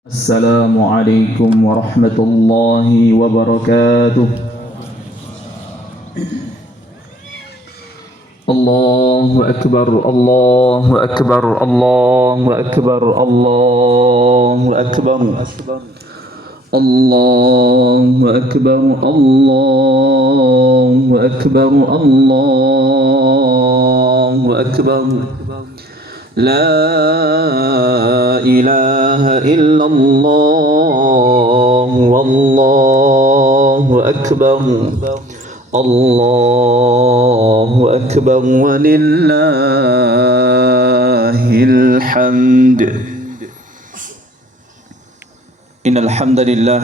السلام عليكم ورحمة الله وبركاته. الله أكبر الله أكبر الله أكبر الله أكبر الله أكبر الله أكبر الله أكبر لا إله إلا الله والله أكبر الله أكبر ولله الحمد. إن الحمد لله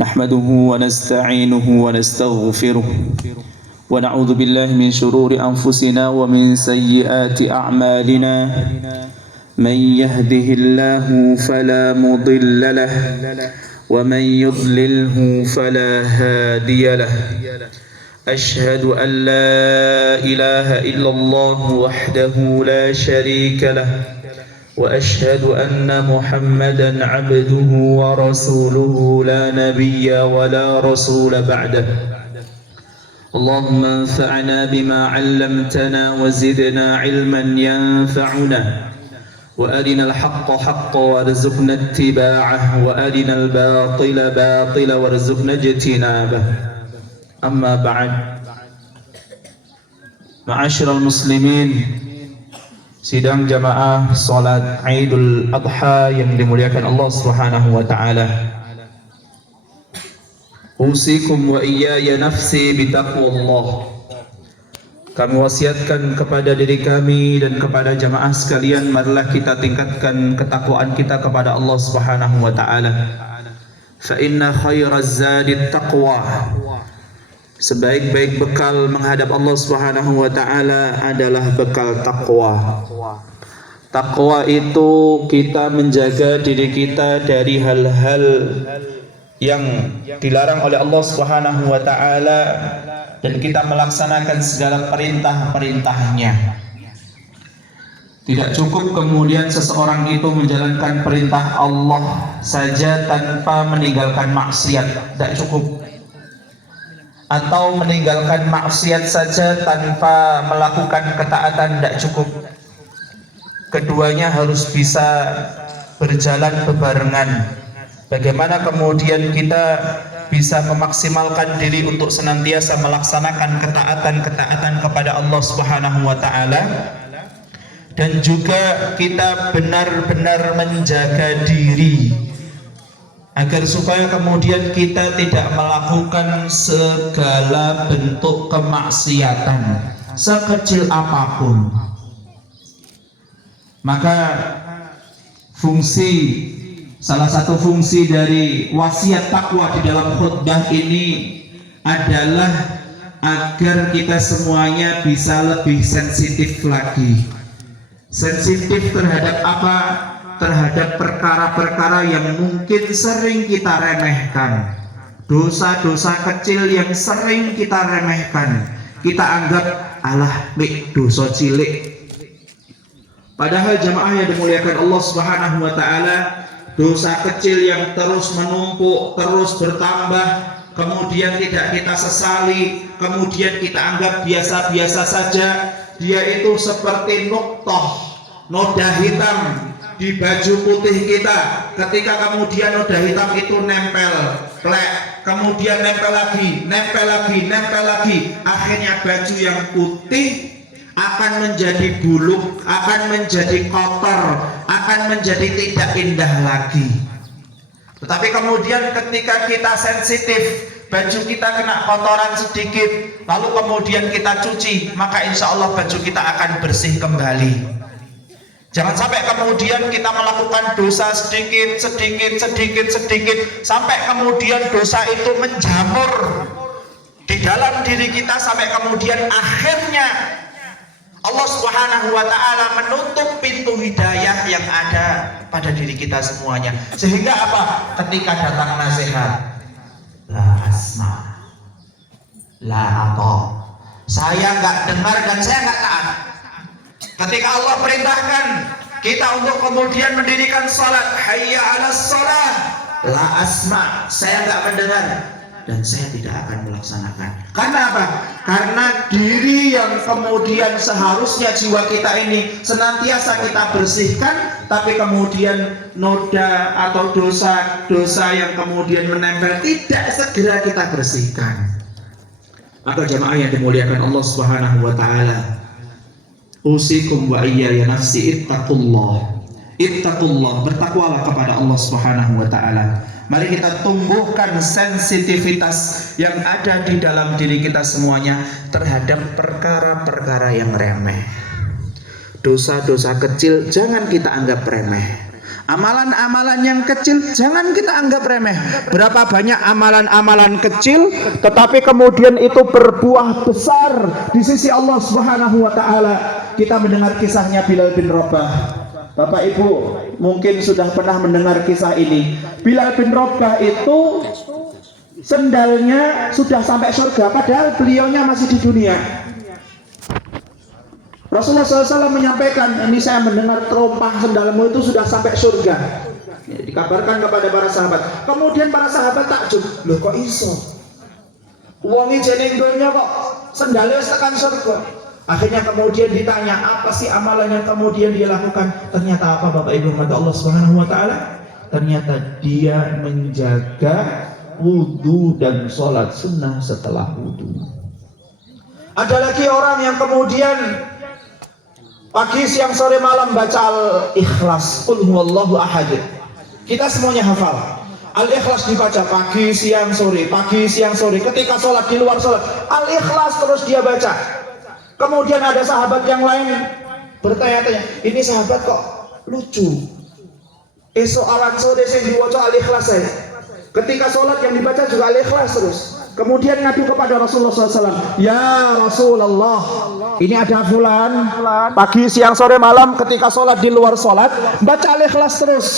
نحمده ونستعينه ونستغفره ونعوذ بالله من شرور أنفسنا ومن سيئات أعمالنا. من يهده الله فلا مضل له ومن يضلله فلا هادي له. أشهد أن لا إله إلا الله وحده لا شريك له وأشهد أن محمدا عبده ورسوله لا نبي ولا رسول بعده. اللهم انفعنا بما علمتنا وزدنا علما ينفعنا وأرنا الحق حقا وارزقنا اتباعه وأرنا الباطل باطلا وارزقنا اجتنابه. أما بعد، معاشر المسlimin, sidang jamaah salat Idul Adha yang dimuliakan Allah Subhanahu wa taala. Usikum wa iyaya nafsi bitaqwallah. Kami wasiatkan kepada diri kami dan kepada jamaah sekalian, marilah kita tingkatkan ketakwaan kita kepada Allah Subhanahu wa taala. Fa inna khairaz zadit taqwa. Sebaik-baik bekal menghadap Allah Subhanahu wa taala adalah bekal takwa. Takwa itu kita menjaga diri kita dari hal-hal yang dilarang oleh Allah Subhanahu wa taala dan kita melaksanakan segala perintah-perintahnya. Tidak cukup kemudian seseorang itu menjalankan perintah Allah saja tanpa meninggalkan maksiat, tidak cukup. Atau meninggalkan maksiat saja tanpa melakukan ketaatan, tidak cukup. Keduanya harus bisa berjalan bebarengan. Bagaimana kemudian kita bisa memaksimalkan diri untuk senantiasa melaksanakan ketaatan-ketaatan kepada Allah Subhanahu wa taala, dan juga kita benar-benar menjaga diri agar supaya kemudian kita tidak melakukan segala bentuk kemaksiatan sekecil apapun. Maka salah satu fungsi dari wasiat takwa di dalam khutbah ini adalah agar kita semuanya bisa lebih sensitif lagi. Sensitif terhadap apa? Terhadap perkara-perkara yang mungkin sering kita remehkan. Dosa-dosa kecil yang sering kita remehkan, kita anggap alah mik dosa cilik. Padahal jamaah yang dimuliakan Allah Subhanahu wa taala, dosa kecil yang terus menumpuk, terus bertambah, kemudian tidak kita sesali, kemudian kita anggap biasa-biasa saja, dia itu seperti noda hitam di baju putih kita. Ketika kemudian noda hitam itu nempel, kemudian nempel lagi, akhirnya baju yang putih akan menjadi buluk, akan menjadi kotor, akan menjadi tidak indah lagi. Tetapi kemudian ketika kita sensitif, baju kita kena kotoran sedikit, lalu kemudian kita cuci, maka insya Allah baju kita akan bersih kembali. Jangan sampai kemudian kita melakukan dosa sedikit, sampai kemudian dosa itu menjamur di dalam diri kita, sampai kemudian akhirnya Allah Subhanahu wa ta'ala menutup pintu hidayah yang ada pada diri kita semuanya. Sehingga apa? Ketika datang nasihat, la asma, la ato, saya nggak dengar dan saya nggak taat. Ketika Allah perintahkan, kita untuk kemudian mendirikan salat, hayya 'alas shalah, la asma, saya enggak mendengar dan saya tidak akan melaksanakan. Karena apa? Karena diri yang kemudian seharusnya jiwa kita ini senantiasa kita bersihkan, tapi kemudian noda atau dosa-dosa yang kemudian menempel tidak segera kita bersihkan. Maka jamaah yang dimuliakan Allah Subhanahu wa taala, usikum wa iyaya nafsi ittaqullah. Ittaqullah, bertakwalah kepada Allah Subhanahu wa taala. Mari kita tumbuhkan sensitivitas yang ada di dalam diri kita semuanya terhadap perkara-perkara yang remeh. Dosa-dosa kecil jangan kita anggap remeh. Amalan-amalan yang kecil jangan kita anggap remeh. Berapa banyak amalan-amalan kecil tetapi kemudian itu berbuah besar di sisi Allah Subhanahu wa taala. Kita mendengar kisahnya Bilal bin Rabah. Bapak Ibu mungkin sudah pernah mendengar kisah ini. Bilal bin Rabah itu sendalnya sudah sampai surga padahal beliaunya masih di dunia. Rasulullah SAW menyampaikan, ini saya mendengar terompah sendalmu itu sudah sampai surga. Dikabarkan kepada para sahabat. Kemudian para sahabat takjub, loh kok iso? Wongi jeneng donya kok sendalnya tekan surga. Akhirnya kemudian ditanya, apa sih amalan yang kemudian dia lakukan? Ternyata apa Bapak Ibu rahmat Allah Subhanahu wa taala? Ternyata dia menjaga wudu dan sholat sunnah setelah wudu. Ada lagi orang yang kemudian pagi, siang, sore, malam baca Al-Ikhlas, Qul huwallahu ahad. Kita semuanya hafal. Al-Ikhlas dibaca pagi, siang, sore, pagi, siang, sore. Ketika sholat, di luar sholat, Al-Ikhlas terus dia baca. Kemudian ada sahabat yang lain bertanya-tanya, ini sahabat kok lucu. Esok alan sore sing diwaca Al-Ikhlas saya. Ketika sholat yang dibaca juga Al-Ikhlas terus. Kemudian ngadu kepada Rasulullah SAW, ya Rasulullah, ini ada fulan pagi, siang, sore, malam ketika sholat, di luar sholat baca Al-Ikhlas terus.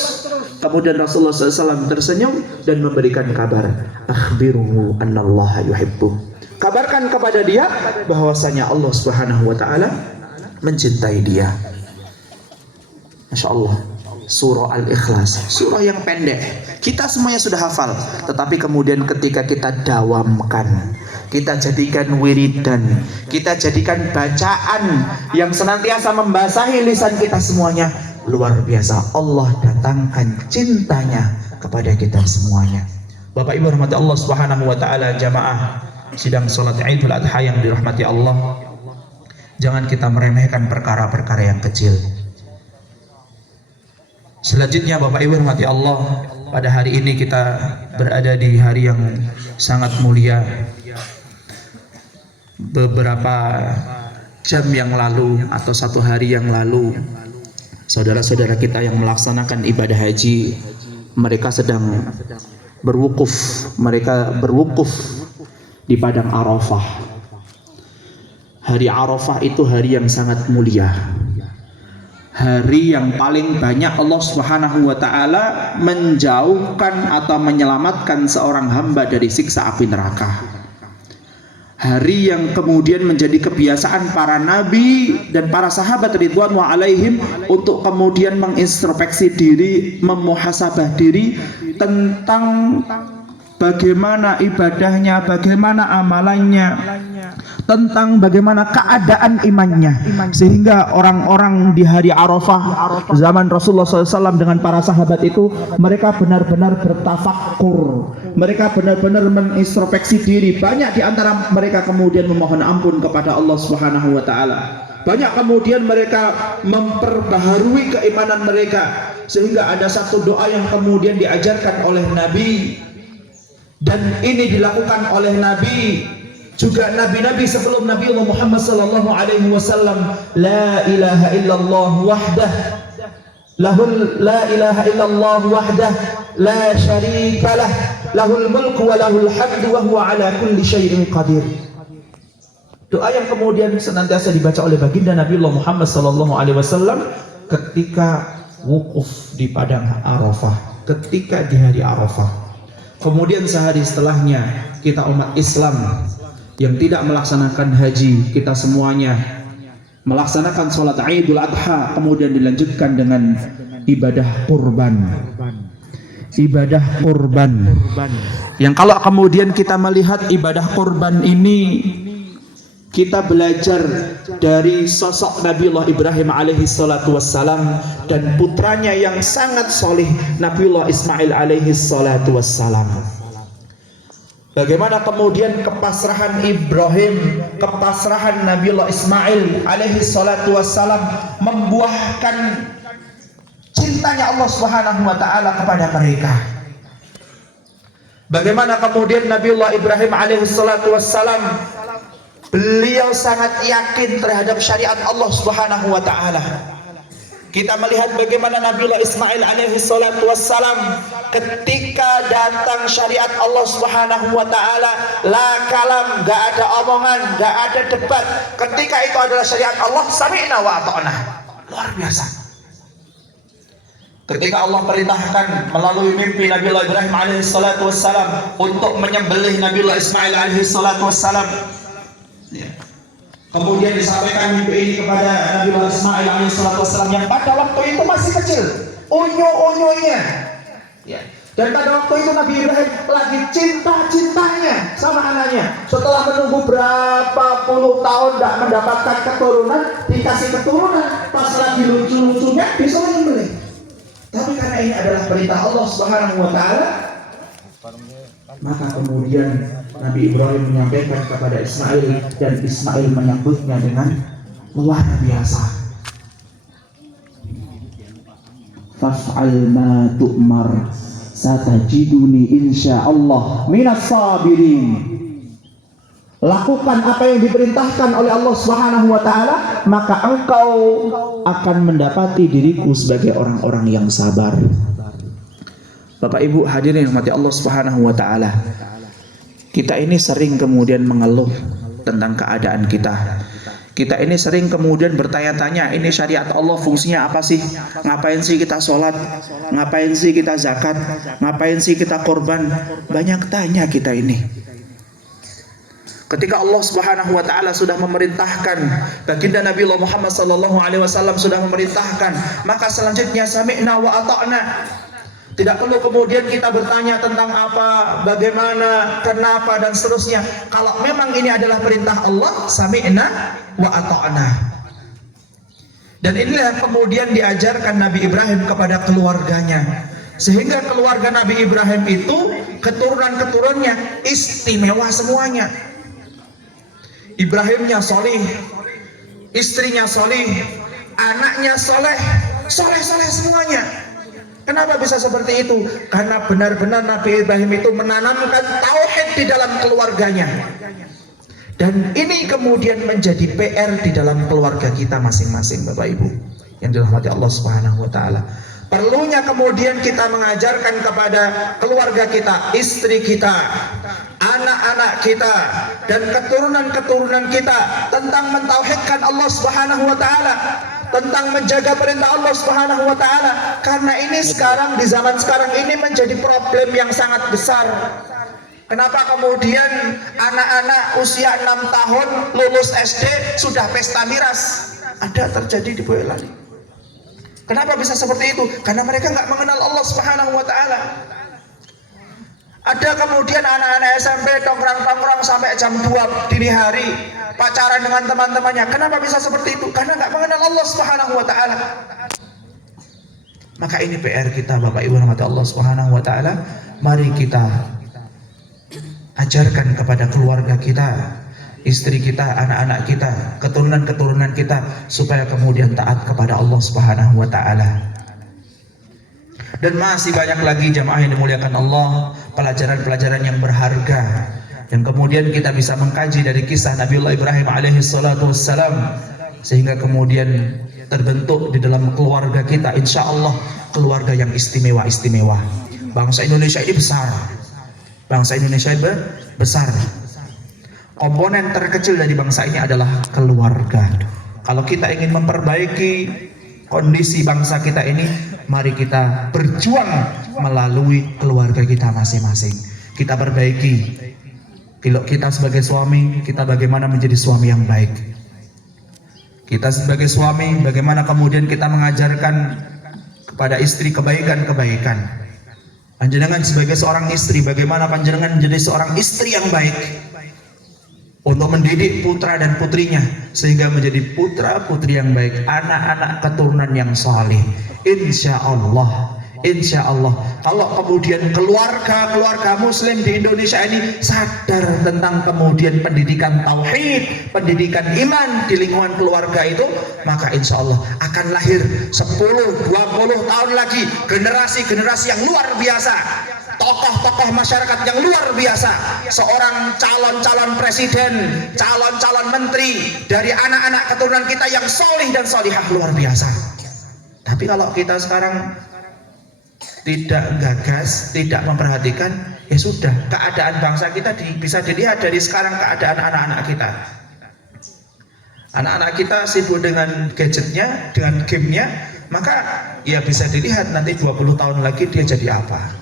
Kemudian Rasulullah SAW tersenyum dan memberikan kabar, akhbiruhu annallaha yuhibbuh. Kabarkan kepada dia bahwasanya Allah Subhanahu wa taala mencintai dia. Masya Allah. Surah Al-Ikhlas, surah yang pendek, kita semuanya sudah hafal, tetapi kemudian ketika kita dawamkan, kita jadikan wiridan, kita jadikan bacaan yang senantiasa membasahi lisan kita semuanya, luar biasa Allah datangkan cintanya kepada kita semuanya. Bapak Ibu rahmati Allah Subhanahu wa taala, jamaah sidang salat Idul Adha yang dirahmati Allah, jangan kita meremehkan perkara-perkara yang kecil. Selanjutnya Bapak Ibu rahmati Allah, pada hari ini kita berada di hari yang sangat mulia. Beberapa jam yang lalu atau satu hari yang lalu, saudara-saudara kita yang melaksanakan ibadah haji, mereka sedang berwukuf. Mereka berwukuf di Padang Arafah. Hari Arafah itu hari yang sangat mulia, hari yang paling banyak Allah Subhanahu wa taala menjauhkan atau menyelamatkan seorang hamba dari siksa api neraka. Hari yang kemudian menjadi kebiasaan para nabi dan para sahabat ridwanullah alaihim untuk kemudian mengintrospeksi diri, memuhasabah diri tentang bagaimana ibadahnya, bagaimana amalannya, tentang bagaimana keadaan imannya, sehingga orang-orang di hari Arafah zaman Rasulullah SAW dengan para sahabat itu, mereka benar-benar bertafakkur, mereka benar-benar mengintrospeksi diri. Banyak di antara mereka kemudian memohon ampun kepada Allah Subhanahu wa taala. Banyak kemudian mereka memperbaharui keimanan mereka, sehingga ada satu doa yang kemudian diajarkan oleh Nabi, dan ini dilakukan oleh Nabi juga nabi-nabi sebelum Nabi Muhammad sallallahu alaihi wasallam. La ilaha illallah wahdah lahul la ilaha illallah wahdah la syarikalah lahul mulku wa lahul hamdu wa huwa ala kulli syai'in qadir. Doa yang kemudian senantiasa dibaca oleh baginda Nabi Muhammad sallallahu alaihi wasallam ketika wukuf di Padang Arafah, ketika di hari Arafah. Kemudian sehari setelahnya, kita umat Islam yang tidak melaksanakan haji, kita semuanya melaksanakan sholat Idul Adha, kemudian dilanjutkan dengan ibadah kurban. Ibadah kurban. Yang kalau kemudian kita melihat ibadah kurban ini, kita belajar dari sosok Nabiullah Ibrahim alaihi salatu wassalam dan putranya yang sangat solih Nabiullah Ismail alaihi salatu wassalam. Bagaimana kemudian kepasrahan Ibrahim, kepasrahan Nabiullah Ismail alaihi salatu wassalam membuahkan cintanya Allah Subhanahu wa taala kepada mereka. Bagaimana kemudian Nabiullah Ibrahim alaihi salatu wassalam, beliau sangat yakin terhadap syariat Allah Subhanahu wa taala. Kita melihat bagaimana Nabiullah Ismail alaihi salatu wassalam ketika datang syariat Allah Subhanahu wa taala, la kalam, enggak ada omongan, enggak ada debat. Ketika itu adalah syariat Allah, sami'na wa ata'na. Luar biasa. Ketika Allah perintahkan melalui mimpi Nabiullah Ibrahim alaihi salatu wassalam untuk menyembelih Nabiullah Ismail alaihi salatu wassalam, ya. Kemudian disampaikan mimpi ini kepada Nabiullah Ismail alaihi salatu wassalam yang pada waktu itu masih kecil, unyu-unyunya, ya. Dan pada waktu itu Nabi Ibrahim lagi cinta-cintanya sama anaknya. Setelah menunggu berapa puluh tahun tidak mendapatkan keturunan, dikasih keturunan, pas lagi lucu-lucunya bisa menyembelih. Tapi karena ini adalah perintah Allah Subhanahu wa taala, maka kemudian Nabi Ibrahim menyampaikan kepada Ismail dan Ismail menyambutnya dengan luar biasa. Faf'al ma tu'mar satajiduni insyaallah minas sabirin. Lakukan apa yang diperintahkan oleh Allah Subhanahu wa taala, maka engkau akan mendapati diriku sebagai orang-orang yang sabar. Bapak Ibu hadirin yang dirahmati Allah Subhanahu wa taala. Kita ini sering kemudian mengeluh tentang keadaan kita. Kita ini sering kemudian bertanya-tanya, ini syariat Allah fungsinya apa sih? Ngapain sih kita sholat? Ngapain sih kita zakat? Ngapain sih kita korban? Banyak tanya kita ini. Ketika Allah Subhanahu wa taala sudah memerintahkan, baginda Nabi Muhammad sallallahu alaihi wasallam sudah memerintahkan, maka selanjutnya sami'na wa ata'na. Tidak perlu kemudian kita bertanya tentang apa, bagaimana, kenapa dan seterusnya. Kalau memang ini adalah perintah Allah, sami'na wa ata'na. Dan inilah kemudian diajarkan Nabi Ibrahim kepada keluarganya. Sehingga keluarga Nabi Ibrahim itu keturunan-keturunannya istimewa semuanya. Ibrahimnya solih, istrinya solih, anaknya soleh, soleh semuanya. Kenapa bisa seperti itu? Karena benar-benar Nabi Ibrahim itu menanamkan tauhid di dalam keluarganya. Dan ini kemudian menjadi PR di dalam keluarga kita masing-masing, Bapak Ibu yang dirahmati Allah Subhanahu wa taala. Perlunya kemudian kita mengajarkan kepada keluarga kita, istri kita, anak-anak kita dan keturunan-keturunan kita tentang mentauhidkan Allah Subhanahu wa taala, tentang menjaga perintah Allah Subhanahu wa taala. Karena ini sekarang di zaman sekarang ini menjadi problem yang sangat besar. Kenapa kemudian anak-anak usia 6 tahun lulus SD sudah pesta miras? Ada terjadi di Boyolali. Kenapa bisa seperti itu? Karena mereka nggak mengenal Allah Subhanahu wa taala. Ada kemudian anak-anak SMP tongkrong-tongkrong sampai jam 2 dini hari, pacaran dengan teman-temannya. Kenapa bisa seperti itu? Karena nggak mengenal Allah Subhanahu wa taala. Maka ini PR kita, Bapak Ibu rahmati Allah Subhanahu wa taala. Mari kita ajarkan kepada keluarga kita, istri kita, anak-anak kita, keturunan-keturunan kita, supaya kemudian taat kepada Allah Subhanahu wa taala. Dan masih banyak lagi jamaah yang dimuliakan Allah, pelajaran-pelajaran yang berharga yang kemudian kita bisa mengkaji dari kisah Nabiullah Ibrahim alaihi salatu wassalam, sehingga kemudian terbentuk di dalam keluarga kita, insya Allah keluarga yang istimewa. Bangsa Indonesia ini besar, bangsa Indonesia ini besar. Komponen terkecil dari bangsa ini adalah keluarga. Kalau kita ingin memperbaiki kondisi bangsa kita ini, mari kita berjuang melalui keluarga kita masing-masing. Kita perbaiki. Kalau kita sebagai suami, kita bagaimana menjadi suami yang baik. Kita sebagai suami, bagaimana kemudian kita mengajarkan kepada istri kebaikan-kebaikan. Panjenengan sebagai seorang istri, bagaimana panjenengan menjadi seorang istri yang baik untuk mendidik putra dan putrinya sehingga menjadi putra putri yang baik, anak-anak keturunan yang saleh. Insya Allah kalau kemudian keluarga muslim di Indonesia ini sadar tentang kemudian pendidikan tauhid, pendidikan iman di lingkungan keluarga itu, maka insya Allah akan lahir 10-20 tahun lagi generasi-generasi yang luar biasa, tokoh-tokoh masyarakat yang luar biasa, seorang calon-calon presiden, calon-calon menteri dari anak-anak keturunan kita yang solih dan solihah luar biasa. Tapi kalau kita sekarang tidak gagas, tidak memperhatikan, ya sudah, keadaan bangsa kita bisa dilihat dari sekarang keadaan anak-anak kita. Anak-anak kita sibuk dengan gadgetnya, dengan gamenya, maka ya bisa dilihat nanti 20 tahun lagi dia jadi apa.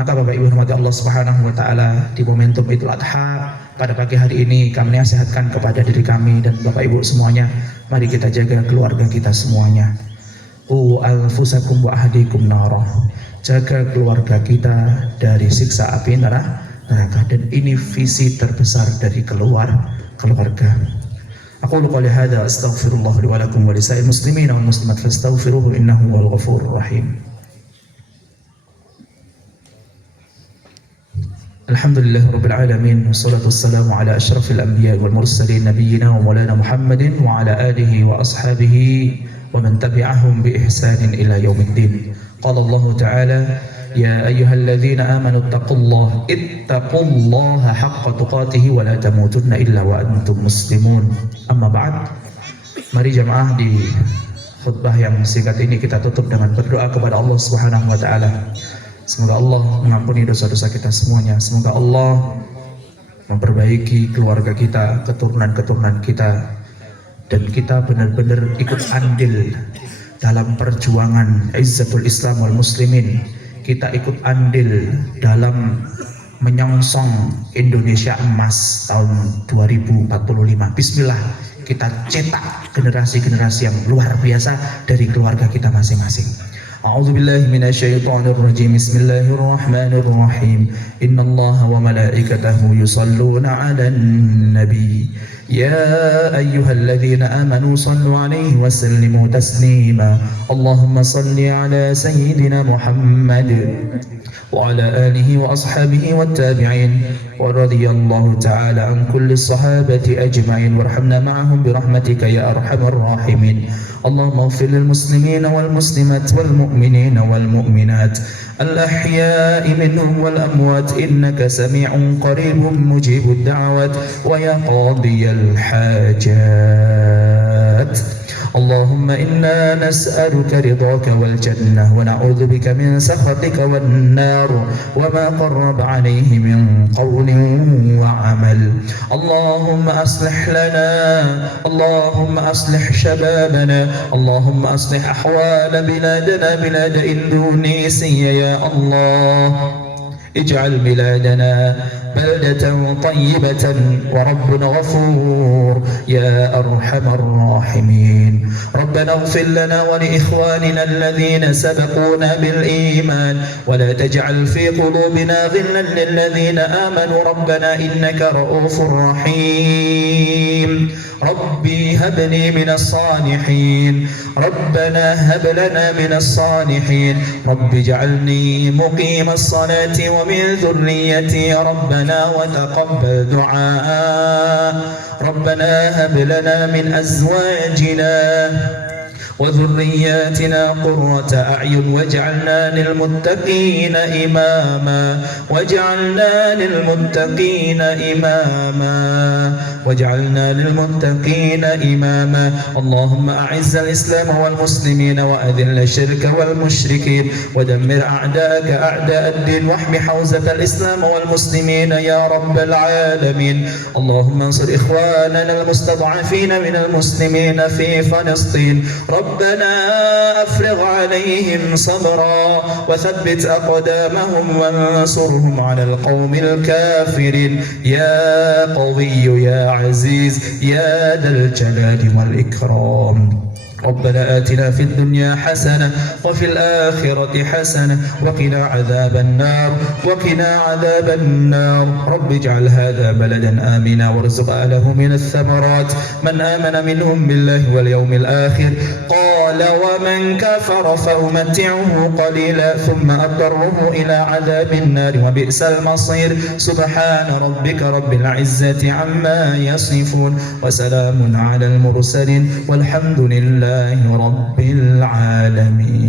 Maka Bapak Ibu rahmati Allah Subhanahu wa taala, di momentum Idul Adha pada pagi hari ini kami nasihatkan kepada diri kami dan Bapak Ibu semuanya, mari kita jaga keluarga kita semuanya. Anfusakum wa ahlikum narah. Jaga keluarga kita dari siksa api neraka, dan ini visi terbesar dari keluarga. Aku qouli hadza astaghfirullah li wa lakum wa lisa'il muslimin wal muslimat fastaghfiruhu innahu huwal ghafurur rahim. Alhamdulillah rabbil alamin, wassalatu wassalamu ala asyrafil anbiya wal mursalin nabiyyina wa maulana Muhammadin wa ala alihi wa ashabihi ومن تبعهم بإحسان إلى يوم الدين. قال الله تعالى يا أيها الذين آمنوا اتقوا الله حق تقاته ولا تموتن إلا وأنتم مسلمون. أما بعد, mari jamaah di khutbah yang singkat ini kita tutup dengan berdoa kepada Allah Subhanahu wa taala. Semoga Allah mengampuni dosa-dosa kita semuanya. Semoga Allah memperbaiki keluarga kita, keturunan-keturunan kita, dan kita benar-benar ikut andil dalam perjuangan izzatul Islam wal muslimin. Kita ikut andil dalam menyongsong Indonesia emas tahun 2045. Bismillah, kita cetak generasi-generasi yang luar biasa dari keluarga kita masing-masing. A'udzubillahi minasyaitonirrajim. Bismillahirrahmanirrahim. Innallaha wa malaikatahu yusholluna 'alan nabi. يا أيها الذين آمنوا صلوا عليه وسلموا تسليما. اللهم صل على سيدنا محمد وعلى آله وأصحابه والتابعين ورضي الله تعالى عن كل الصحابة أجمعين وارحمنا معهم برحمتك يا أرحم الراحمين. اللهم اغفر للمسلمين والمسلمات والمؤمنين والمؤمنات الأحياء منهم والأموات إنك سميع قريب مجيب الدعوات ويا قاضي الحاجات. اللهم إنا نسألك رضاك والجنة ونعوذ بك من سخطك والنار وما قرب عليه من قول وعمل. اللهم أصلح لنا، اللهم أصلح شبابنا، اللهم أصلح أحوال بلادنا بلاد إندونيسيا يا الله. اجعل بلادنا بلدة طيبة وربنا غفور يا أرحم الراحمين. ربنا اغفر لنا ولإخواننا الذين سبقونا بالإيمان ولا تجعل في قلوبنا غلا للذين آمنوا ربنا إنك رؤوف رحيم. ربي هب لي من الصالحين، ربنا هب لنا من الصالحين، رب اجعلني مقيم الصلاة ومن ذريتي ربنا وتقبل دعاء. ربنا هب لنا من أزواجنا وذرياتنا قرة أعين واجعلنا للمتقين إماما، واجعلنا للمتقين إماما، واجعلنا للمتقين إماما. اللهم أعز الإسلام والمسلمين وأذل الشرك والمشركين ودمر أعداءك أعداء الدين واحم حوزة الإسلام والمسلمين يا رب العالمين. اللهم انصر إخواننا المستضعفين من المسلمين في فلسطين. ربنا أفرغ عليهم صبرا وثبت أقدامهم وانصرهم على القوم الكافرين يا قوي يا عزيز يا ذا الجلال والإكرام. ربنا آتنا في الدنيا حسنة وفي الآخرة حسنة وقنا عذاب النار وقنا عذاب النار. رب اجعل هذا بلدا آمنا وارزق أهله من الثمرات من آمن منهم بالله واليوم الآخر. قال ومن كفر فأمتعه قليلا ثم أضطره إلى عذاب النار وبئس المصير. سبحان ربك رب العزة عما يصفون وسلام على المرسلين والحمد لله رب العالمين.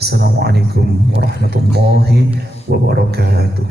السلام عليكم ورحمة الله وبركاته.